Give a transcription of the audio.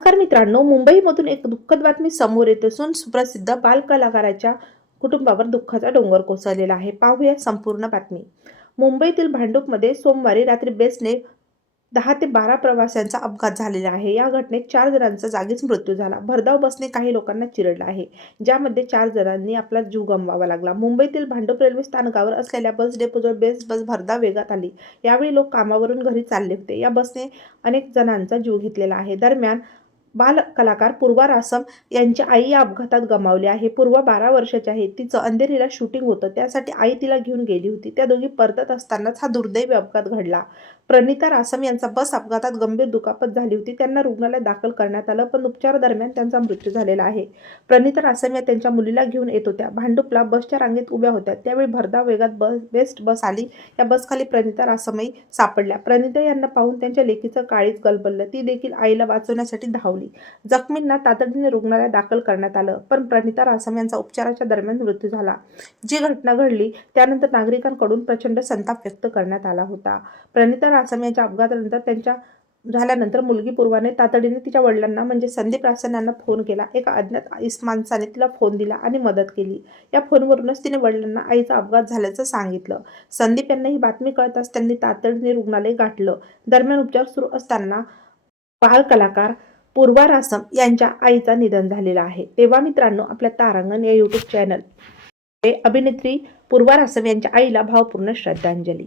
नमस्कार मित्रांनो, मुंबईमधून एक दुःखद बातमी समोर येत असून सुप्रसिद्ध बालकलाकाराच्या कुटुंबावर दुःखाचा डोंगर कोसळलेला आहे. पाहूया संपूर्ण बातमी. मुंबईतील भांडूपमध्ये सोमवारी रात्री बसने 10 ते 12 प्रवाशांचा अपघात झालेला आहे. या घटनेत 4 जणांचा जागीच मृत्यू झाला. भरधाव बसने काही लोकांना चिरडलं आहे, ज्यामध्ये 4 जणांनी आपला जीव गमवावा लागला. मुंबईतील भांडूप रेल्वे स्थानकावर असलेल्या बस डेपोजवळ बस भरधाव वेगात आली. यावेळी लोक कामावरून घरी चालले होते. या बसने अनेक जणांचा जीव घेतलेला आहे. दरम्यान बालकलाकार पूर्वा रासम यांची आई या अपघातात गमावली आहे. पूर्वा 12 वर्षाची आहे. तिचं अंधेरीला शूटिंग होतं. त्यासाठी आई तिला घेऊन गेली होती. त्या दोघी परतत असतानाच हा दुर्दैवी अपघात घडला. प्रणिता रासम यांचा बस अपघातात गंभीर दुखापत झाली होती. त्यांना रुग्णालयात दाखल करण्यात आलं, पण उपचारादरम्यान त्यांचा मृत्यू झालेला आहे. प्रणिता रासम या त्यांच्या मुलीला घेऊन येत होत्या. भांडुपला बसच्या रांगेत उभ्या होत्या. त्यावेळी भरधाव वेगात बेस्ट बस आली. या बसखाली प्रणिता रासमही सापडल्या. प्रणिता यांना पाहून त्यांच्या लेकीचं काळीज गलबललं. ती देखील आईला वाचवण्यासाठी धावली. जखमींना तातडीने रुग्णालयात दाखल करण्यात आलं, पण प्रणिता रासम यांचा उपचाराच्या दरम्यान मृत्यू झाला. जी घटना घडली त्यानंतर नागरिकांकडून प्रचंड संताप व्यक्त करण्यात आला होता. प्रणिता रासम यांच्या अपघातानंतर झाल्यानंतर मुलगी पूर्वाने तातडीने तिच्या वडिलांना म्हणजे संदीप रासम यांना फोन केला. एका अज्ञात माणसाने तिला फोन दिला आणि मदत केली. या फोनवरूनच तिने वडिलांना आईचा अपघात झाल्याचं सांगितलं. संदीप यांना ही बातमी कळताच त्यांनी तातडीने रुग्णालय गाठलं. दरम्यान उपचार सुरू असताना बालकलाकार पूर्वा रासम यांच्या आईचं निधन झालेलं आहे. तेव्हा मित्रांनो, आपल्या तारांगण या यूट्यूब चॅनल अभिनेत्री पूर्वा रासम यांच्या आईला भावपूर्ण श्रद्धांजली.